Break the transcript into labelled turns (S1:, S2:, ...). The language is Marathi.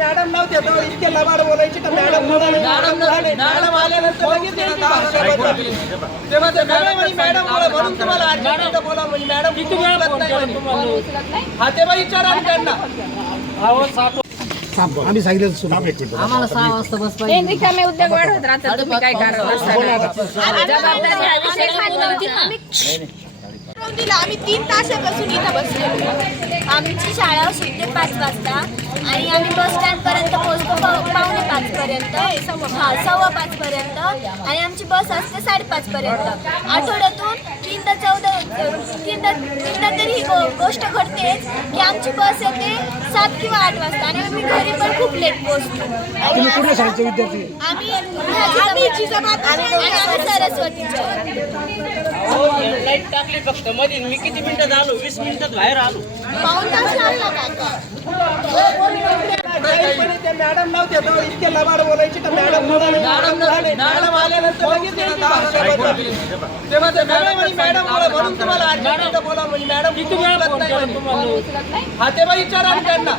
S1: मॅडम नव्हते इतके लबाड बोलायचे का मॅडम मॅडम. मॅडम आल्यानंतर लगेच. तेव्हा ते मॅडम म्हणे, मॅडम बोला म्हणून तुम्हाला बोला मॅडम किती वेळा फोन नाही म्हणे. हा तेव्हा विचारा त्यांना.
S2: आम्ही सांगितलं सुरू
S3: आम्हाला सहा वाजता बस पाहिजे.
S4: हे रिकामे उद्योग वाढवत राहतात तुम्ही काय जबाबदारी हा. विषय
S5: दिलं. आम्ही तीन तासापासून इथं बसलेलो. आमची शाळा सुटते पाच वाजता. आणि आम्ही बस स्टँड पर्यंत पोहोचतो पाव- पावणे पाच पर्यंत हा सव्वा पाच पर्यंत आणि आमची बस असते साडेपाच पर्यंत आठवड्यातून तीनदा चौदा तीनदा तीनदा तरी ही गोष्ट घडतेच की आमची बस येते सात किंवा आठ वाजता. आणि आम्ही घरी पण खूप लेट पोहोचतो.
S2: तुम्ही कुठल्या शाळेचे विद्यार्थी?
S5: आम्ही आम्ही
S1: लाइट टाकली फक्त मध्ये मी किती मिनिटं झालो? वीस मिनिटात बाहेर आलो.
S5: पाऊण तास लागला काका
S1: मॅडम नव्हते तेव्हा इतके लबाड बोलायचे का मॅडम मॅडम आल्यानंतर लगेच. तेव्हा ते मॅडम म्हणे, मॅडम बोला म्हणून तुम्हाला बोला म्हणे, मॅडम किती वेळा नाही. हा तेव्हा विचारा त्यांना.